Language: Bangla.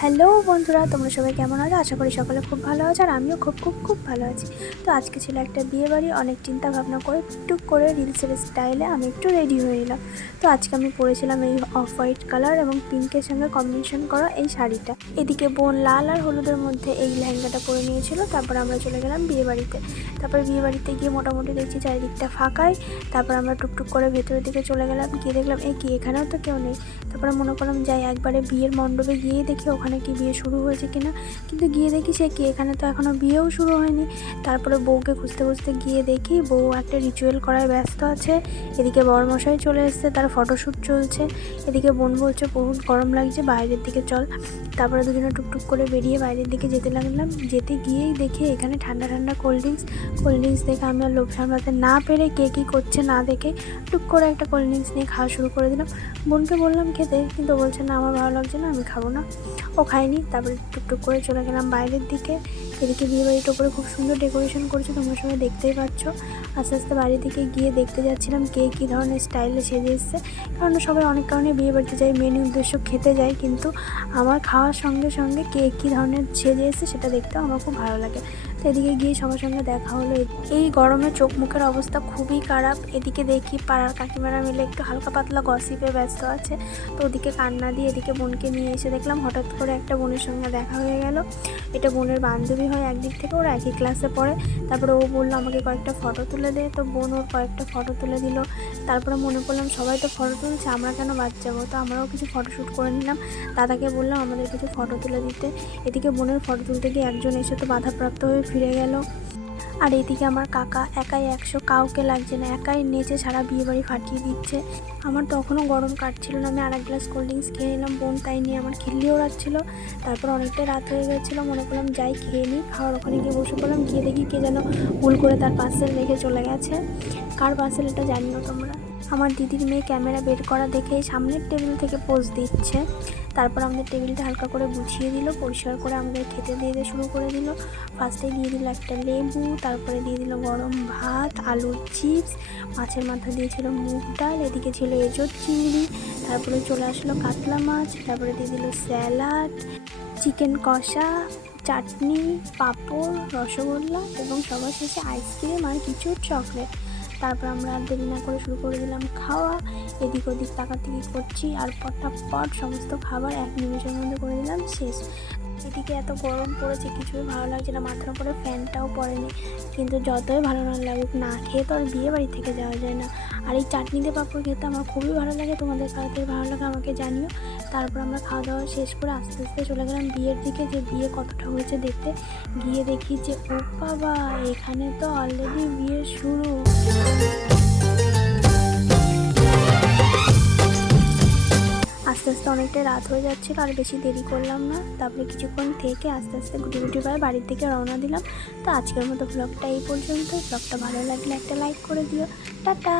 হ্যালো বন্ধুরা, তোমরা সবাই কেমন আছো? আশা করি সকলে খুব ভালো আছো, আর আমিও খুব খুব খুব ভালো আছি। তো আজকে ছিল একটা বিয়েবাড়ি, অনেক চিন্তা ভাবনা করে টুক করে রিলসের স্টাইলে আমি একটু রেডি হয়ে এলাম। তো আজকে আমি পরেছিলাম এই অফ হোয়াইট কালার এবং পিঙ্কের সঙ্গে কম্বিনেশন করা এই শাড়িটা। এদিকে বোন লাল আর হলুদের মধ্যে এই লেহেঙ্গাটা পরে নিয়েছিল। তারপর আমরা চলে গেলাম বিয়েবাড়িতে। তারপর বিয়েবাড়িতে গিয়ে মোটামুটি দেখছি চারিদিকটা ফাঁকাই। তারপর আমরা টুকটুক করে ভেতরের দিকে চলে গেলাম, গিয়ে দেখলাম কি এখানেও তো কেউ নেই। তারপরে মনে করলাম যাই একবারে বিয়ের মণ্ডপে গিয়ে দেখি ওখানে কি বিয়ে শুরু হয়েছে কিনা, কিন্তু গিয়ে দেখি সে কি এখানে তো এখনও বিয়েও শুরু হয়নি। তারপরে বউকে খুঁজতে খুঁজতে গিয়ে দেখি বউ একটা রিচুয়াল করায় ব্যস্ত আছে। এদিকে বরমশাই চলে এসছে, তার ফটোশ্যুট চলছে। এদিকে বোন বলছে বহুত গরম লাগছে, বাইরের দিকে চল। তারপরে দুজনে টুকটুক করে বেরিয়ে বাইরের দিকে যেতে লাগলাম। যেতে গিয়েই দেখে এখানে ঠান্ডা ঠান্ডা কোল্ড ড্রিঙ্কস দেখে আমি আর লোভ সামলাতে না পেরে কে কী করছে না দেখে টুক করে একটা কোল্ড ড্রিঙ্কস নিয়ে খাওয়া শুরু করে দিলাম। বোনকে বললাম খেতে, কিন্তু বলছে না আমার ভালো লাগছে না, আমি খাবো না। ও খায়নি। তারপরে টুকটুক করে চলে গেলাম বাইরের দিকে। এদিকে বিয়েবাড়িটার উপরে খুব সুন্দর ডেকোরেশন করেছে, তোমরা সবাই দেখতেই পাচ্ছ। আস্তে আস্তে বাড়ির দিকে গিয়ে দেখতে যাচ্ছিলাম কে কী ধরনের স্টাইলে সেজে এসছে, কারণ সবাই অনেক কারণে বিয়ে বাড়িতে যায়, মেন উদ্দেশ্য খেতে যায়, কিন্তু আমার খাওয়ার সঙ্গে সঙ্গে কে কী ধরনের সেজে এসছে সেটা দেখতেও আমার খুব ভালো লাগে। তো এদিকে গিয়ে সবার সঙ্গে দেখা হলো। এই গরমে চোখ মুখের অবস্থা খুবই খারাপ। এদিকে দেখি পাড়ার কাকিমারা মিলে একটু হালকা পাতলা গসিপে ব্যস্ত আছে। তো ওদিকে কান্না দিয়ে এদিকে বোনকে নিয়ে এসে দেখলাম হঠাৎ করে একটা বোনের সঙ্গে দেখা হয়ে গেল। এটা বোনের বান্ধবী হয় একদিক থেকে, ওরা একই ক্লাসে পড়ে। তারপরে ও বললো আমাকে কয়েকটা ফটো তুলে দে, তো বোন ওর কয়েকটা ফটো তুলে দিল। তারপরে মনে করলাম সবাই তো ফটো তুলছে, আমরা কেন বাদ যাবো, তো আমরাও কিছু ফটোশ্যুট করে নিলাম। দাদাকে বললাম আমাদের কিছু ফটো তুলে দিতে। এদিকে বোনের ফটো তুলতে গিয়ে একজন এসে তো বাধাপ্রাপ্ত হয়ে ফিরে গেল। আর এদিকে আমার কাকা একাই 100, কাউকে লাগছে না, একাই নেচে সারা বিয়েবাড়ি ফাটিয়ে দিচ্ছে। আমার তখনও গরম কাটছিল না, আমি আর এক গ্লাস কোল্ড ড্রিঙ্কস খেয়ে নিলাম, বোন তাই নিয়ে আমার খিল্লি ওড়াচ্ছিল। তারপর অনেকটাই রাত হয়ে গেছিলো, মনে করলাম যাই খেয়ে নিই। খাওয়ার ওখানে গিয়ে বসে পড়লাম, গিয়ে দেখি কে যেন ভুল করে তার পার্সেল রেখে চলে গেছে। কার পার্সেল এটা জানিও তোমরা। আমার দিদির মেয়ে ক্যামেরা বের করা দেখে সামনের টেবিল থেকে পোজ দিচ্ছে। তারপর আমাদের টেবিলটা হালকা করে গুছিয়ে দিল, পরিষ্কার করে আমাদের খেতে দিয়ে শুরু করে দিল। ফার্স্টে দিয়ে দিল একটা লেবু, তারপরে দিয়ে দিল গরম ভাত, আলুর চিপস, মাছের মাথা দিয়েছিল মুগ ডাল, এদিকে ছিল এঁচোড় চিংড়ি, তারপরে চলে আসলো কাতলা মাছ, তারপরে দিয়ে দিল স্যালাড, চিকেন কষা, চাটনি, পাঁপড়, রসগোল্লা এবং সবার শেষে আইসক্রিম আর কিছু চকলেট। তারপর আমরা আর দেরি না করে শুরু করে দিলাম খাওয়া। এদিক ওদিক তাকাতাকি করছি আর পটাপট সমস্ত খাবার 1 নিমেষের মধ্যে করে দিলাম শেষ। এদিকে এত গরম পড়েছে, কিছুই ভালো লাগছে না, মাথার উপরে ফ্যানটাও পড়েনি। কিন্তু যতই ভালো না লাগুক, না খেয়ে তো আর বিয়ে বাড়ি থেকে যাওয়া যায় না। আর এই চাটনিতে পাঁপড় খেতে আমার খুবই ভালো লাগে, তোমাদের কাদের ভালো লাগে আমাকে জানিও। তারপর আমরা খাওয়া দাওয়া শেষ করে আস্তে আস্তে চলে গেলাম বিয়ের দিকে, যে বিয়ে কতটা হয়েছে দেখতে। গিয়ে দেখি যে ও বাবা, এখানে তো অলরেডি বিয়ে শুরু। আস্তে আস্তে অনেকটাই রাত হয়ে যাচ্ছিলো, আর বেশি দেরি করলাম না। তারপরে কিছুক্ষণ থেকে আস্তে আস্তে গুটি গুটি করে বাড়ির দিকে রওনা দিলাম। তো আজকের মতো ব্লগটা এই পর্যন্ত। ব্লগটা ভালো লাগলে একটা লাইক করে দিও। টাটা।